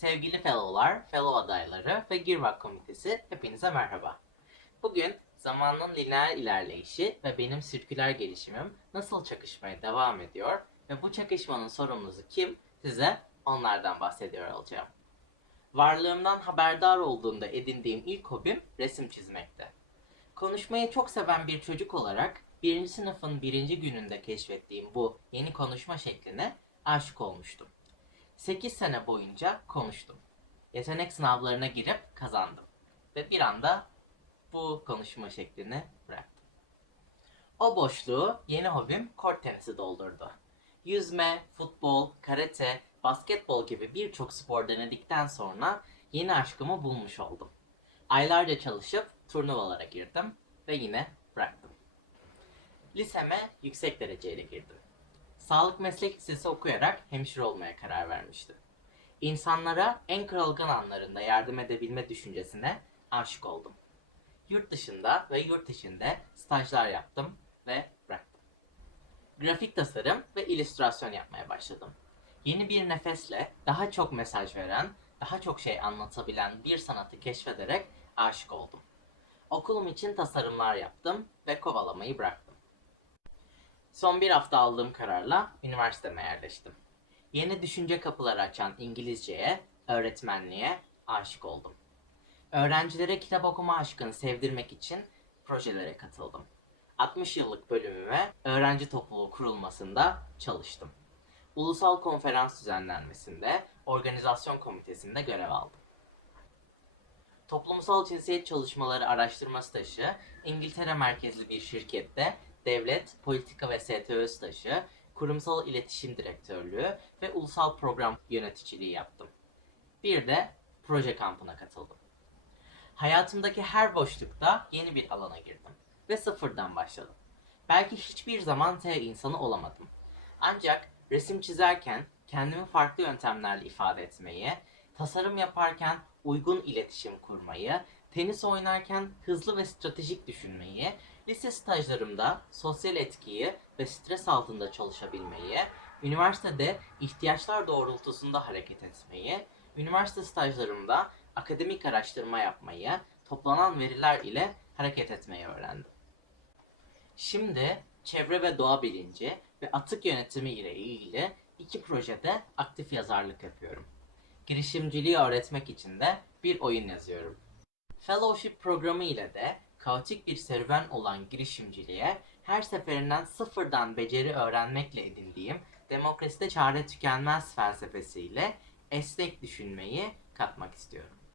Sevgili fellow'lar, fellow adayları ve Girvak Komitesi hepinize merhaba. Bugün zamanın lineer ilerleyişi ve benim sirküler gelişimim nasıl çakışmaya devam ediyor ve bu çakışmanın sorumlusu kim, size onlardan bahsediyor olacağım. Varlığımdan haberdar olduğumda edindiğim ilk hobim resim çizmekti. Konuşmayı çok seven bir çocuk olarak birinci sınıfın birinci gününde keşfettiğim bu yeni konuşma şekline aşık olmuştum. 8 sene boyunca konuştum. Yetenek sınavlarına girip kazandım. Ve bir anda bu konuşma şeklini bıraktım. O boşluğu yeni hobim kort tenisi doldurdu. Yüzme, futbol, karate, basketbol gibi birçok spor denedikten sonra yeni aşkımı bulmuş oldum. Aylarca çalışıp turnuvalara girdim ve yine bıraktım. Liseme yüksek dereceyle girdim. Sağlık meslek lisesi okuyarak hemşire olmaya karar vermiştim. İnsanlara en kırılgan anlarında yardım edebilme düşüncesine aşık oldum. Yurt dışında ve yurt içinde stajlar yaptım ve bıraktım. Grafik tasarım ve illüstrasyon yapmaya başladım. Yeni bir nefesle daha çok mesaj veren, daha çok şey anlatabilen bir sanatı keşfederek aşık oldum. Okulum için tasarımlar yaptım ve kovalamayı bıraktım. Son bir hafta aldığım kararla üniversiteme yerleştim. Yeni düşünce kapıları açan İngilizceye, öğretmenliğe aşık oldum. Öğrencilere kitap okuma aşkını sevdirmek için projelere katıldım. 60 yıllık bölümüme öğrenci topluluğu kurulmasında çalıştım. Ulusal konferans düzenlenmesinde, organizasyon komitesinde görev aldım. Toplumsal cinsiyet çalışmaları araştırma stajı, İngiltere merkezli bir şirkette devlet, politika ve STÖ stajı, kurumsal iletişim direktörlüğü ve ulusal program yöneticiliği yaptım. Bir de proje kampına katıldım. Hayatımdaki her boşlukta yeni bir alana girdim ve sıfırdan başladım. Belki hiçbir zaman insanı olamadım. Ancak resim çizerken kendimi farklı yöntemlerle ifade etmeyi, tasarım yaparken uygun iletişim kurmayı, tenis oynarken hızlı ve stratejik düşünmeyi, lise stajlarımda sosyal etkiyi ve stres altında çalışabilmeyi, üniversitede ihtiyaçlar doğrultusunda hareket etmeyi, üniversite stajlarımda akademik araştırma yapmayı, toplanan veriler ile hareket etmeyi öğrendim. Şimdi çevre ve doğa bilinci ve atık yönetimi ile ilgili iki projede aktif yazarlık yapıyorum. Girişimciliği öğretmek için de bir oyun yazıyorum. Fellowship programı ile de kaotik bir serüven olan girişimciliğe her seferinden sıfırdan beceri öğrenmekle edindiğim demokraside çare tükenmez felsefesiyle esnek düşünmeyi katmak istiyorum.